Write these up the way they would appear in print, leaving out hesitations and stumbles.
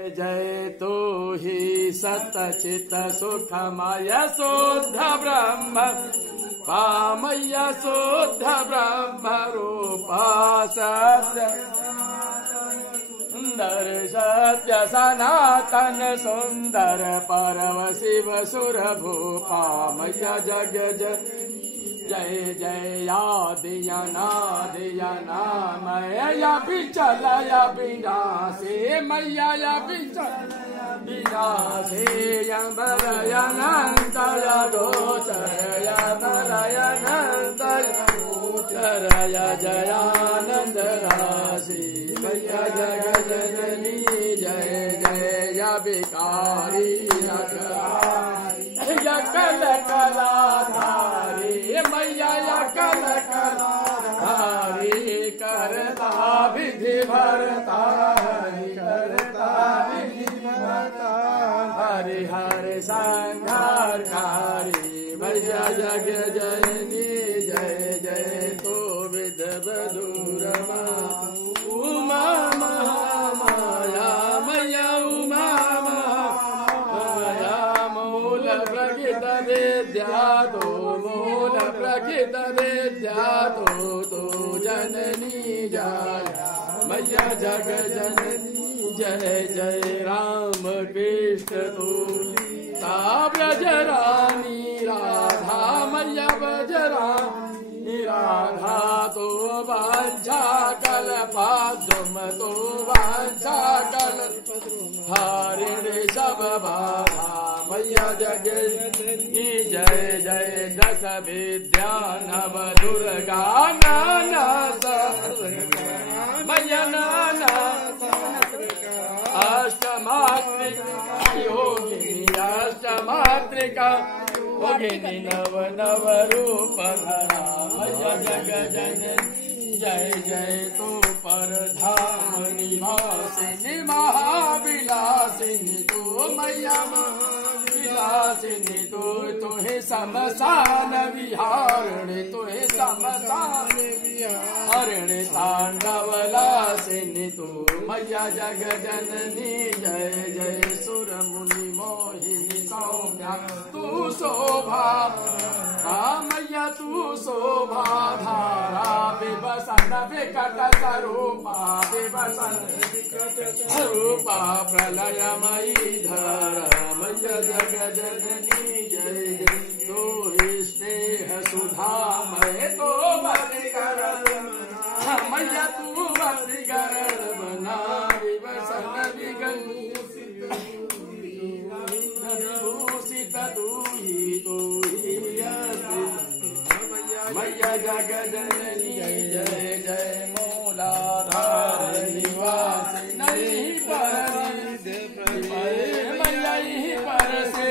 जय तू ही सतचित सुखमय शुद्ध ब्रह्म पामय शुद्ध ब्रह्म रूपा सत्य सुंदर सत्य सनातन सुंदर परम शिव सुर भूपामय जग जय जय यादियना मैया बिचल या विनाशे मैया या बिचल विनाशे यमरयनंत यदोचर यमरयनंत यदोचर जयानंद राशि मैया जग जननी जय जय या विकारी कल कलाधारी मैया कल कलाधारी करता विधि भरता करता विधि भरता हरि हरि संघारकारी मैया जग जननी जय जय तो विद बधूरमा उमा महामाया मैया उमा प्रकृत विद्या तो मूल प्रकृत विद्या तो जननी जय मैया जग जननी जय जय राम कृष्ण तुलिता ब्रज रानी राधा मैया ब्रज रानी राधा तो वांछा कल्पद्रुम तो वांछा कल्पद्रुम हरे सब बाधा मैया जग जय जय दश विद्या नव दुर्गा नाना मैया नाना अष्टमात्रिका योगिनी अष्टमात्रिका योगिनी नव नव रूप धरा मैया जग जननी जय जय तो पर धाम निवासिनी महाविलासिनी तो मैया विलासिनी तुहे समसान विहारिणी तुहे समसान विहारिणी तांडवलासिनी तू मैया जग जननी जय जय सुर मुनि मोहिनी सौम्या तू शोभा मैया तू शोभा धारा विवसन विकट स्वरूपा विवसन स्वरूपा प्रलयमयी धरा मैया जग जननी जय जय तो स्नेह सुधा मैं तो बलि करण मैया तू बलि करण बना विवसन विभूषित तू ही मैया जग जननी जय जय मूलाधार निवासी नहीं पर मैया ही पर से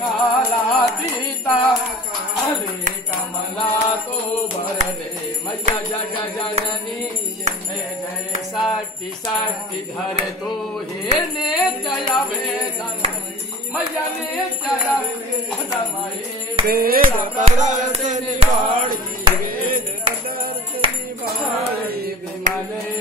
कालातीता अरे कमला तो भर दे मैया जग जननी जय जय शक्ति शक्ति धर तो हे नित्य वेदन मैया नित्य वेद पदार्थ निवाड़ी वेद पदार्थ निवाड़ी विमले